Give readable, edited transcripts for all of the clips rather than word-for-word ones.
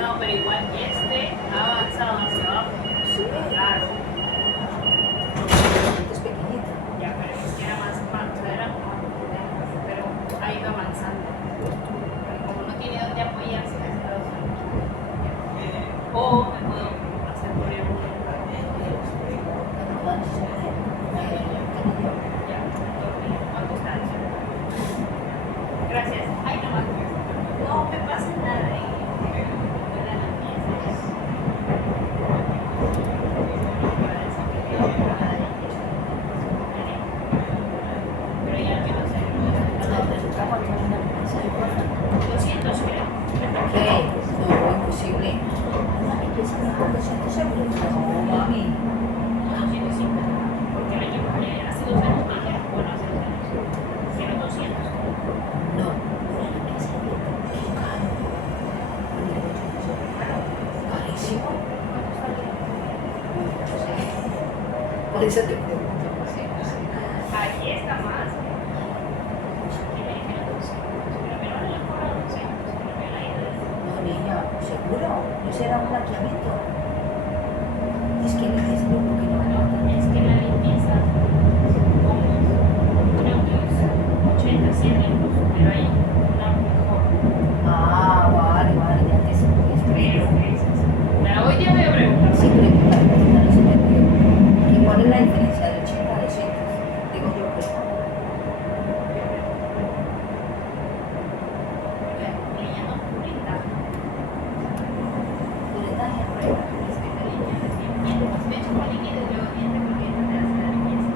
No, pero igual ha avanzado hacia abajo. Sí, Claro. es pequeñita. Ya, pero es que era más, o sea, era como, pero ha ido avanzando. Pero como no tiene dónde apoyarse, ha estado usando. O me puedo hacer poner un. Ya, ¿cuánto está eso? Gracias. Ay, no más. No me pasa nada ahí. Me dan las piezas. Pero ya que no sé. 200 creo. ¿Qué? No, imposible. Mami, pesa mejor 200 euros. No, mami. 250. Porque el año, hace 2 años me dijeron, bueno, hace 2 años, que eran 200. No. Qué caro. Carísimo. No sé. Por eso te pregunto, no sé, no sé. Aquí está más. Aquí me dijeron 200. Pero me lo han cobrado 200. Pero me la idea. No, niña, seguro. No será un blanqueamiento. Es que es lo que no me mata. Es que la limpieza, como creo que es 80, 100 euros, pero hay una mejor. Ah, vale, vale, ya te sé. Creo que es esa. Pero hoy día voy a preguntar. Sí, pregunta, no se me olvidó. ¿Y cuál es la diferencia de 80 a 200? Digo yo que no. Ella no publica. Curetaje. Es que la línea es bien bien. De hecho, con líquido y luego diente porque ella te hace la limpieza.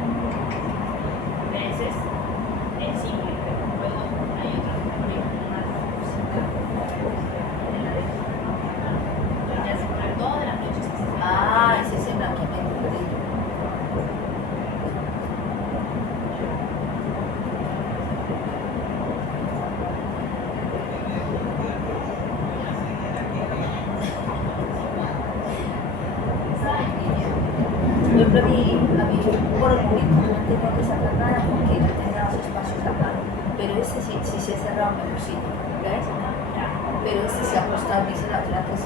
A veces es simple, pero luego hay otros que ponen más música de la de ya se pone todas las noches que se hace. Ah, ese es el blanqueamiento de ello. Yo otro día por el momento no tengo que sacar nada porque yo tenía los espacios acá. Pero este sí, sí se ha cerrado mejor sí. ¿Ves? Pero este se ha apostado, dice la otra que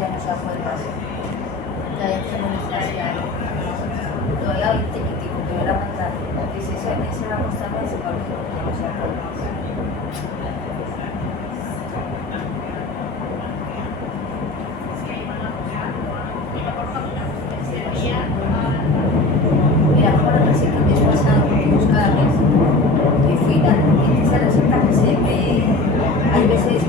ya no se va a poder más. Ya se molesta hacia todavía hay un tiquitico que me la mandaron. Dice, ese va a costar más y para que ya no se va a poder más. Es que ahí van a buscar, iba por favor, ese día, Mira, ahora que sé que el mes pasado buscar que fui a esa receta que se ve, hay veces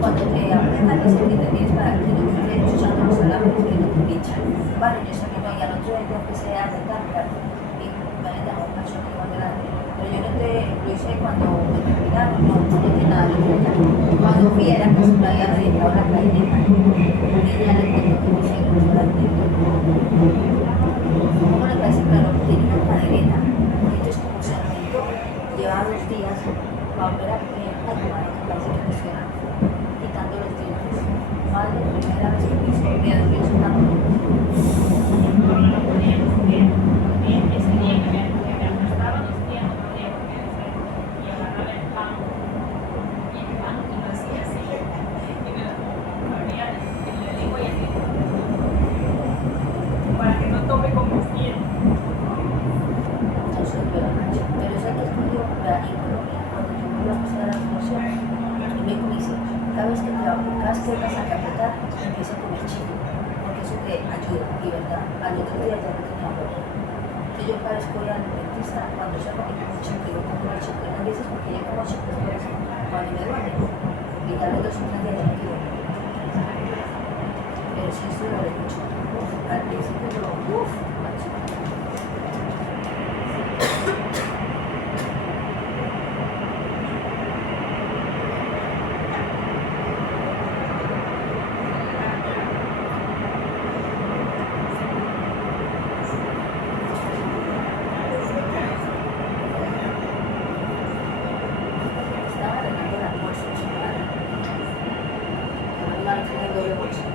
cuando te apretan ese que te tienes para que no te estés usando los alambres que no te pinchan. Vale, yo sé que no, y al otro día empecé a apretar, y me han dado un cacho aquí más grande. Pero yo no te lo hice cuando me terminaron, no tiene nada de verdad. Cuando fui era que se me había dedicado la cadena. Y ya le cuento que me hicieron durante ¿cómo le parece? Claro, tenía una cadeneta. Entonces, como se aumentó, llevaba 2 días para volver a poner. Ay, madre, que parece que me estoy quitando los dientes. Madre, primera vez que me hizo dedos bien sonando. no lo podía bien, bien, ese día que me acostaba, ese día no podía porque y agarraba el pan, y lo hacía así, y me abría, y le digo, y así, para que no tome combustible. No sé, pero sé que estudió en Colombia, cuando yo me iba a pasar a la fundación, el médico me dice, cada vez que te cada vez que vas a apretar, empieza con el chico, porque eso te ayuda, y verdad, al otro día ya no tenía dolor. Entonces yo cada vez que voy al dentista, cuando sepa que tengo chico, digo, tengo el chico, y a veces porque ya como chico, pues, cuando me duele, y tal vez los otros días ya no quiero. Pero sí esto duele mucho. Al principio yo, macho. Estaba arreglando el almuerzo, chaval. Ahora iba a tener doble bolsa.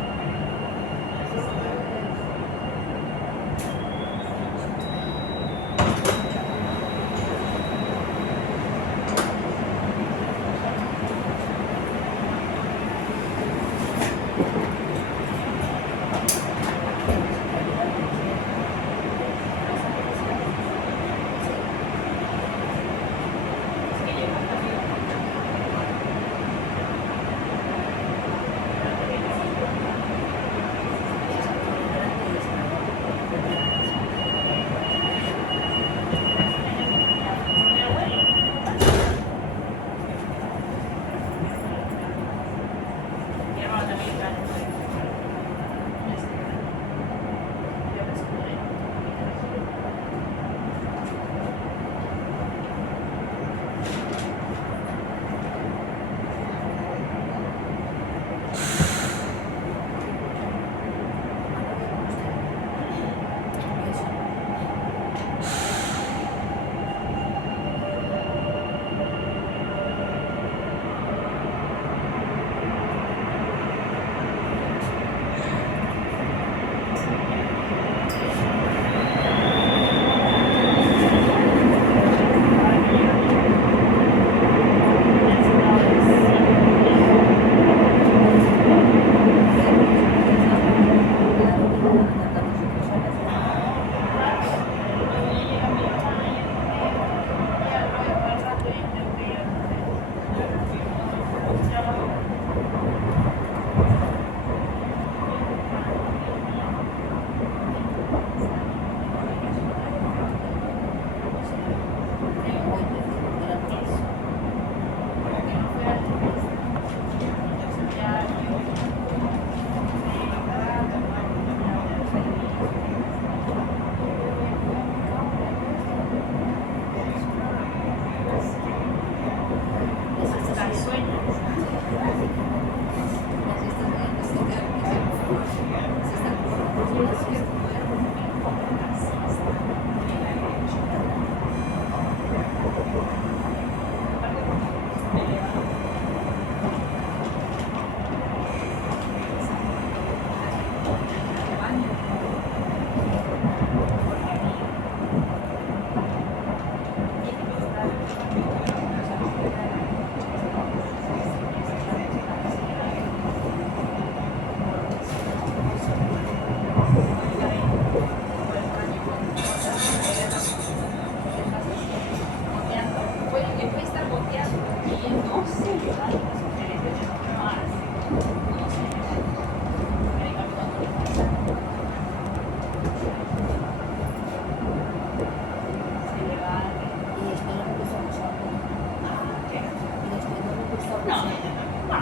Y esto no me gusta mucho. Y después no me gusta No, mucho. no.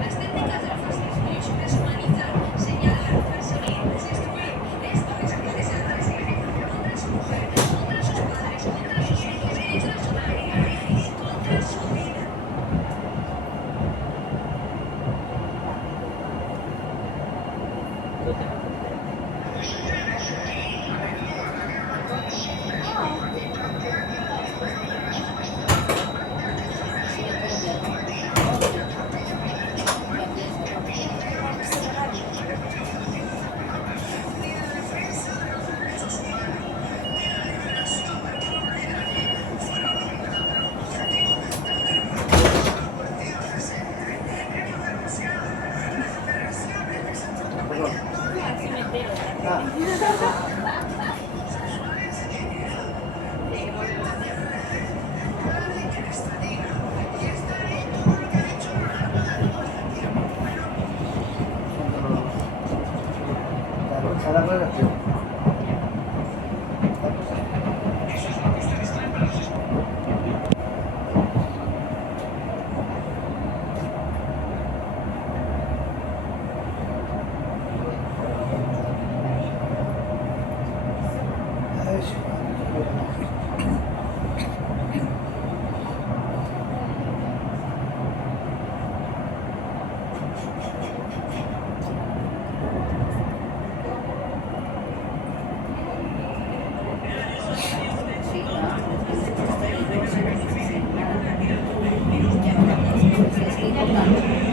Las técnicas del fascismo y su deshumanizar, señalar, perseguir, destruir, esto es representar contra su mujer, contra sus padres, contra sus hijos, contra su marido y contra su vida. Así me entero. La relación. Sí, claro. Es que es importante.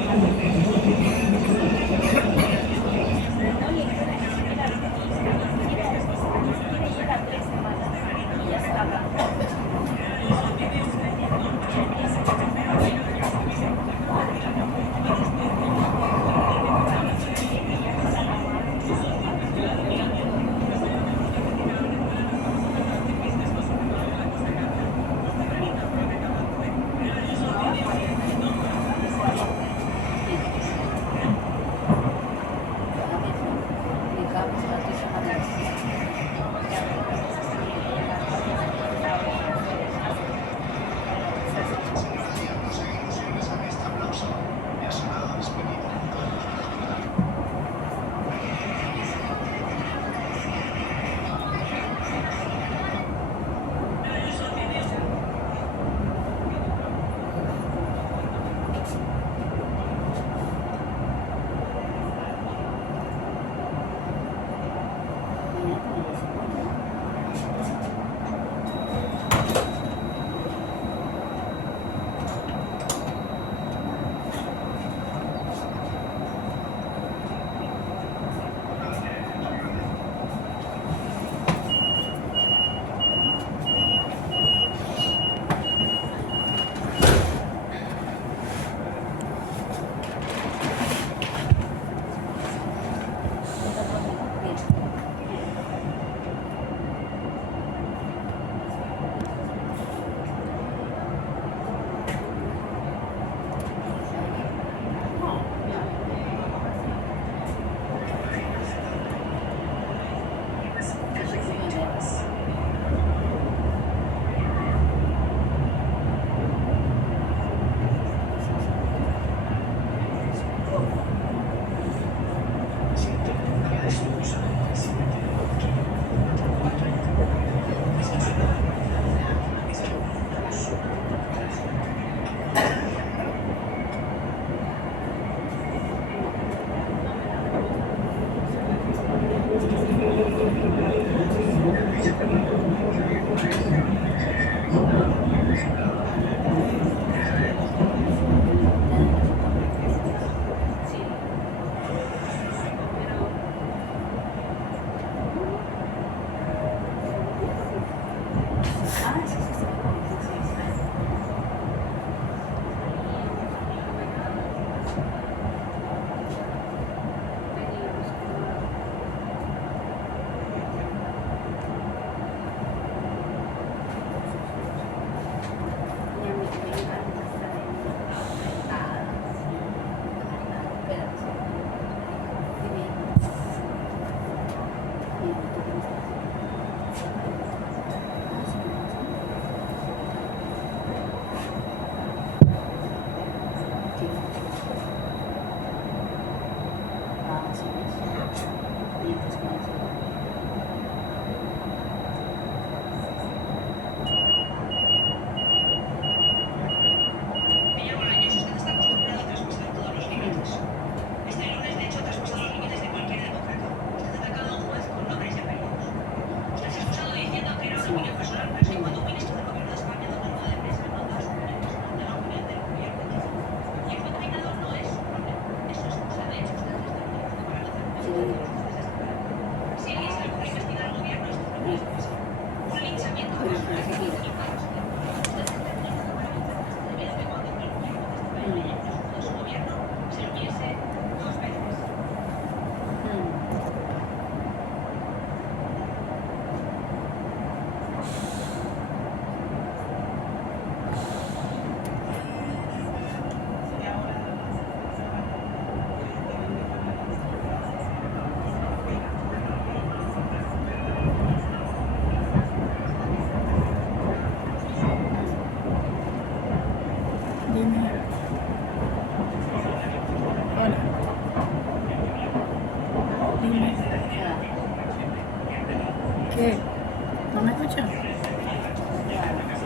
me escucha?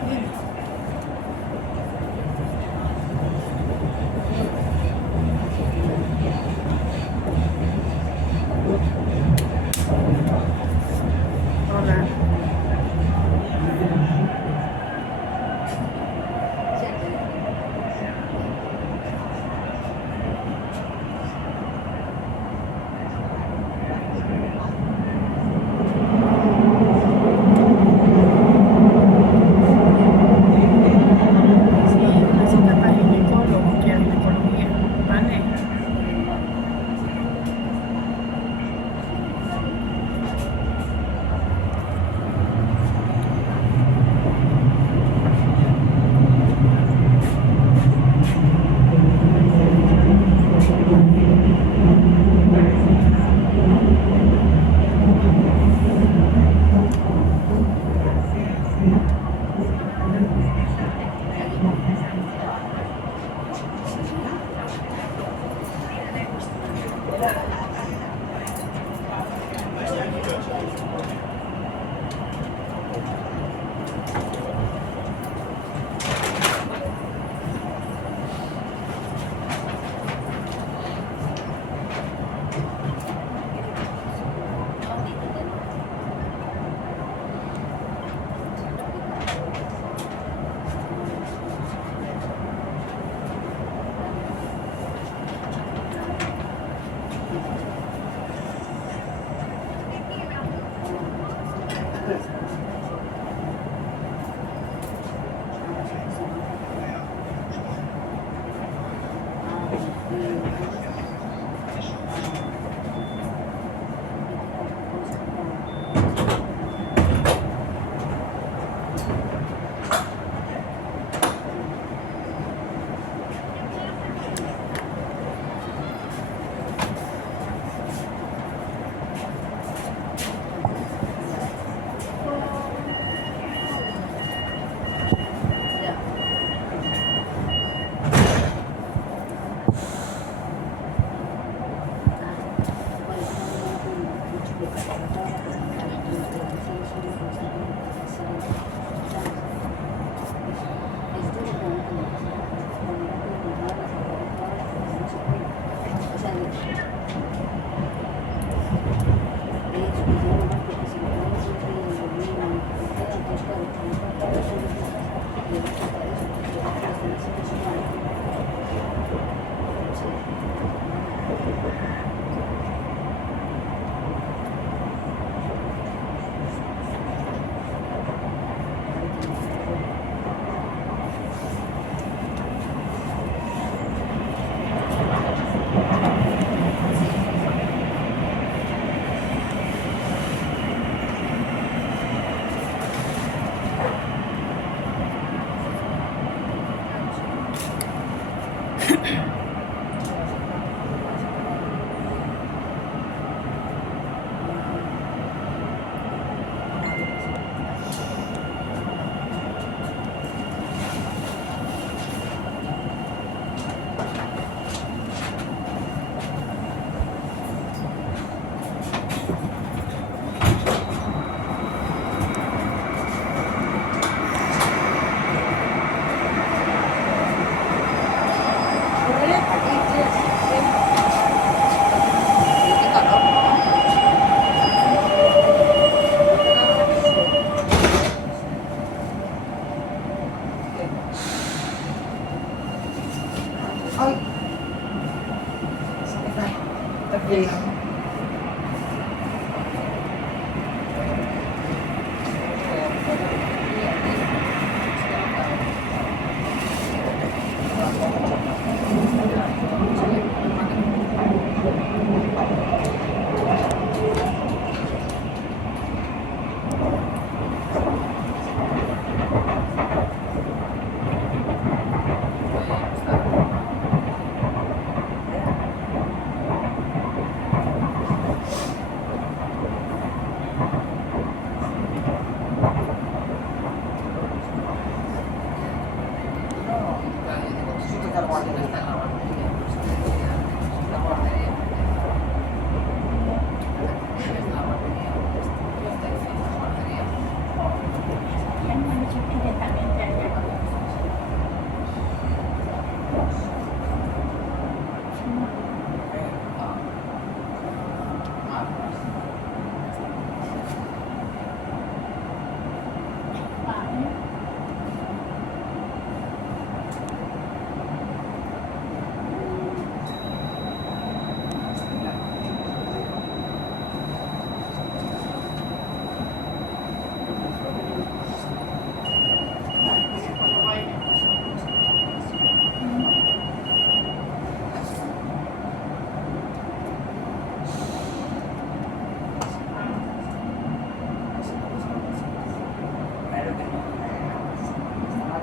Bien. Hola. Sí, una cita para ginecólogo, que es ginecología. ¿Vale?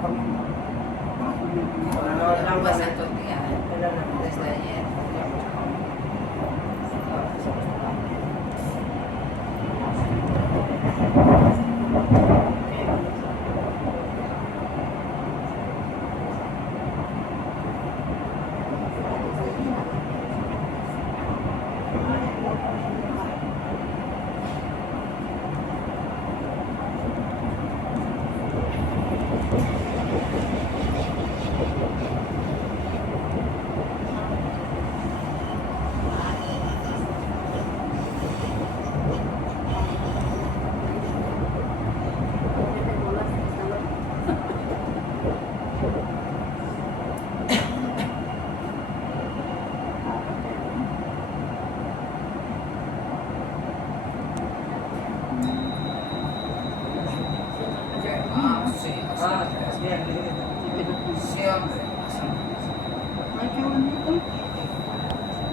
comiendo. No pasa estos días, ¿eh? Desde ayer. Sí, hombre. Ay, qué bonito.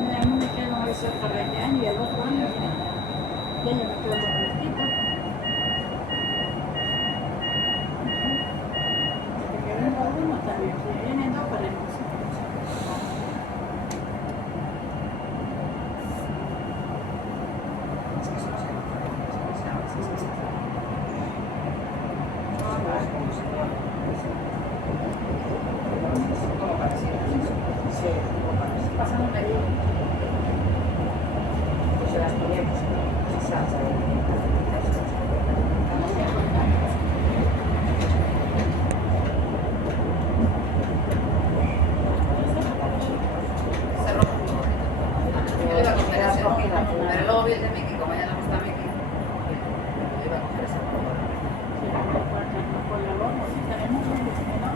Mira, a mí me quedan hoy cerca de año y el otro año, mira. Ya yo me quedo bonitita. Que venga uno también, si vienen dos para el pasan una ayuda. Pues se las ponemos, se salsa de Se rojo muy bonito. Yo le iba a coger ese, pero luego vi el de Mickey, como ya no gusta Mickey, yo iba a coger ese rojo. Con la lomo, si tenemos un vecino.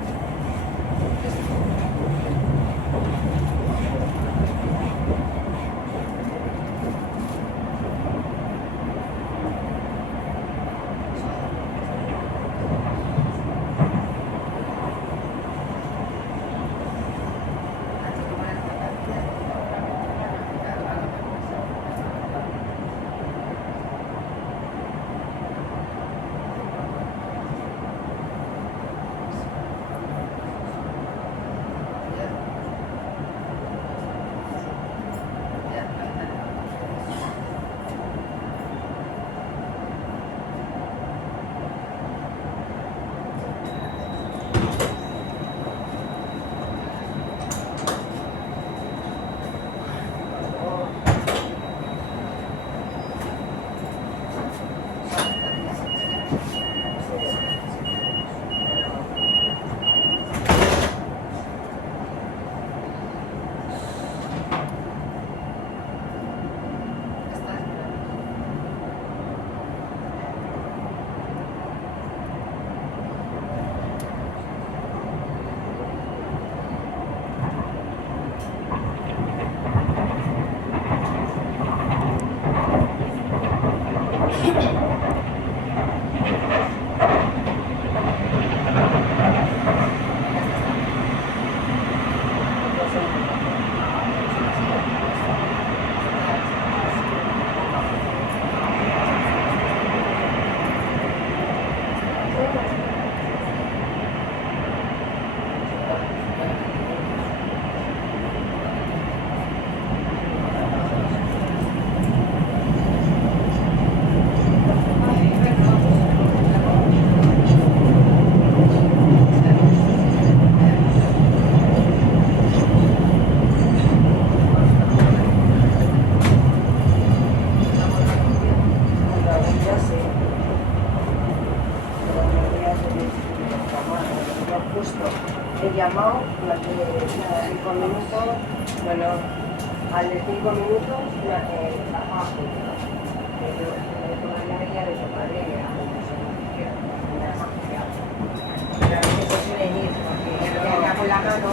He llamado durante 5 minutos, bueno, al de 5 minutos, abajo. Pero mañana ya le tocaré pero es imposible ir, porque ya con la mano.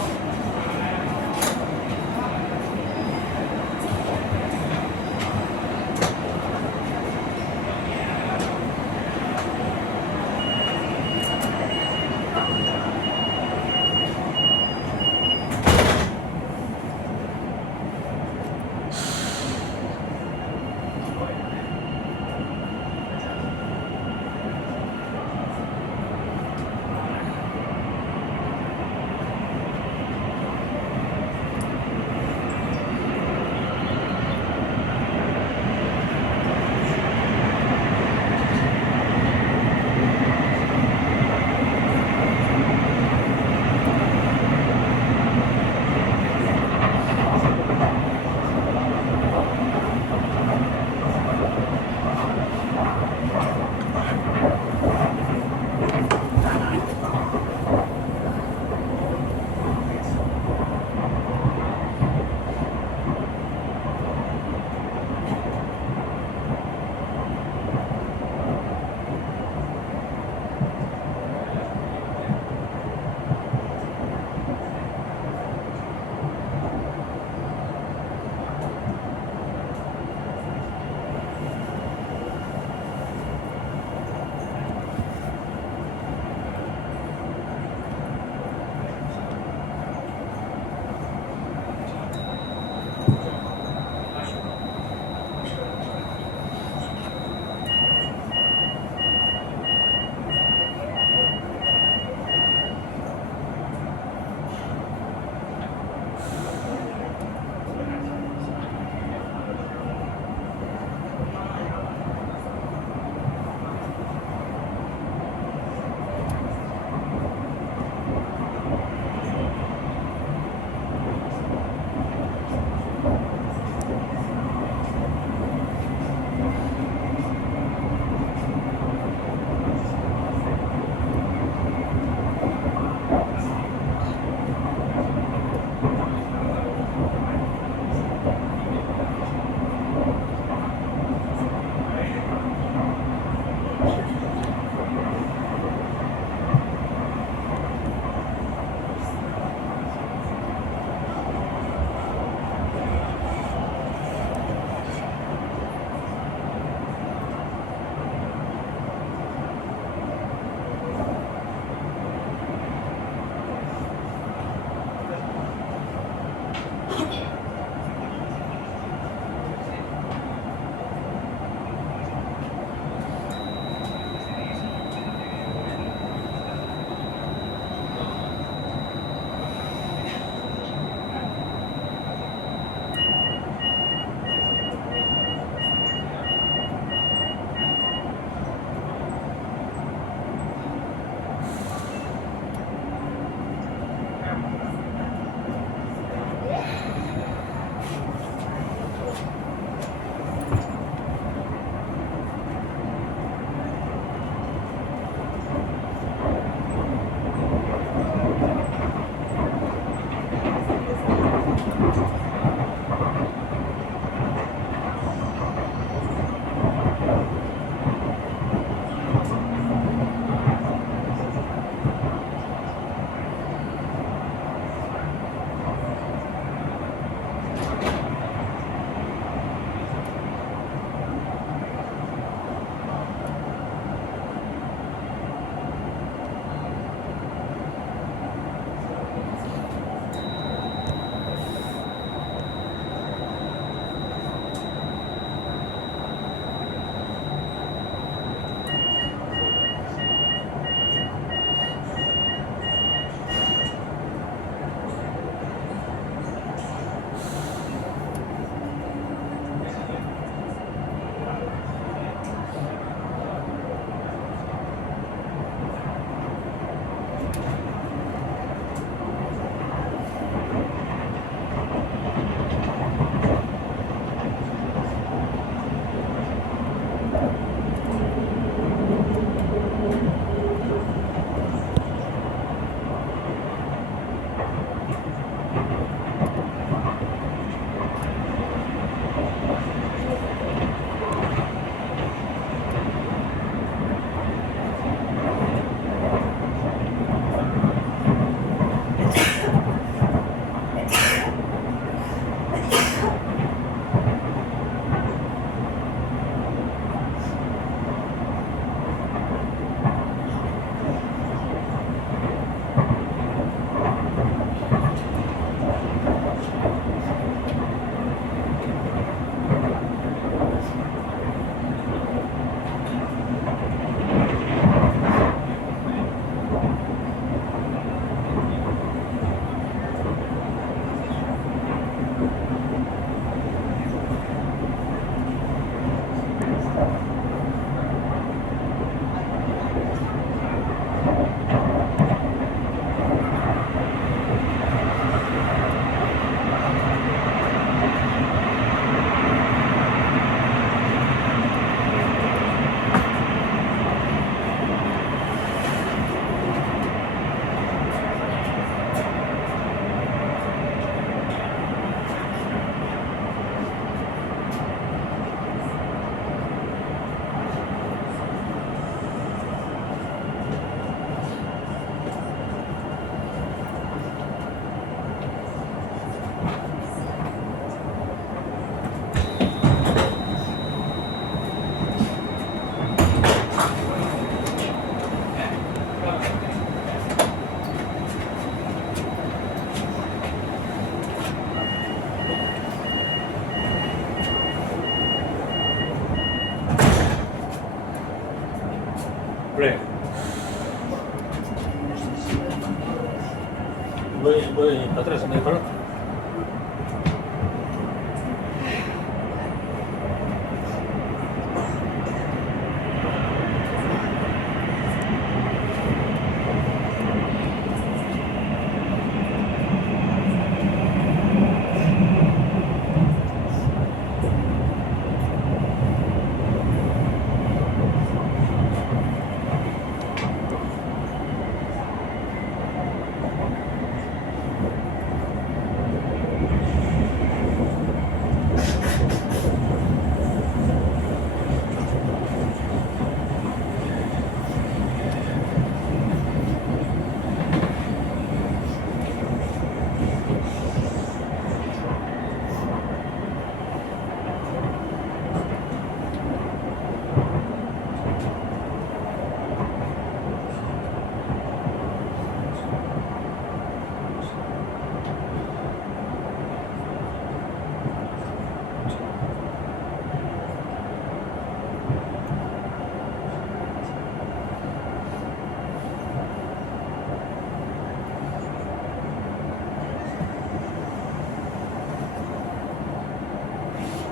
voy para atrás, me para.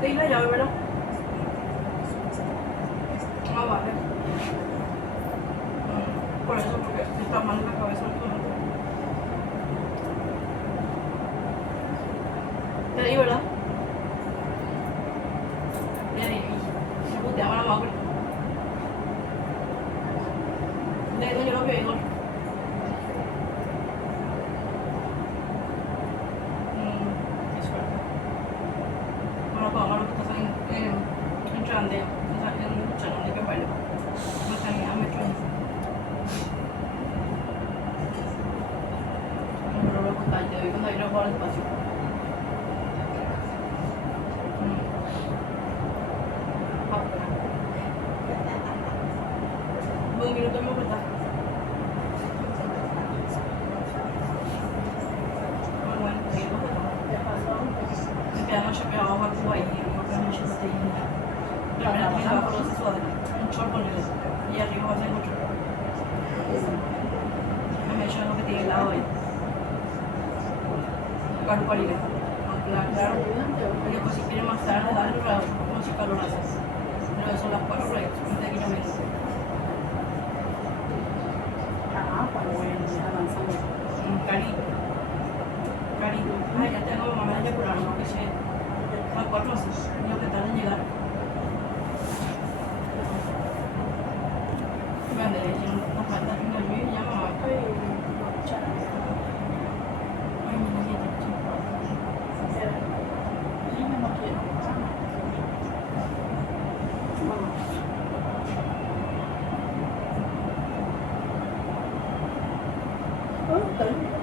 Đi lấy rồi đâu. No vale. Por eso, porque estoy tapando la cabeza al todo. Te digo, ¿verdad? Ya di, se puteaba la madre. De ahí yo lo veo igual. Qué suerte. Bueno, como lo que estás en Trandeo, estás en Chanón de Capello. No tenía metro. No lo conté, te doy cuando hay los jugadores espacio. Un minuto me gusta. Bueno, seguimos. Me queda noche pegado a Cuba y otra noche está ahí. Primera vez abajo los sudaderas, un short con el y arriba va a ser otro. Me he hecho lo que tiene el lado ahí. Claro, para ir. Claro. Y después si quieren más tarde, dale como si calor haces. Pero eso las 4 horas, de aquí no me dice. Cuando voy avanzando. Carito. Carito. Ay, ya tengo mamá de curar, no que sé. A 4 horas, lo que tarda en llegar. Grande, no falta que no me llama. Ay, mi niñita. Sí, me quiero. Oh, está bien.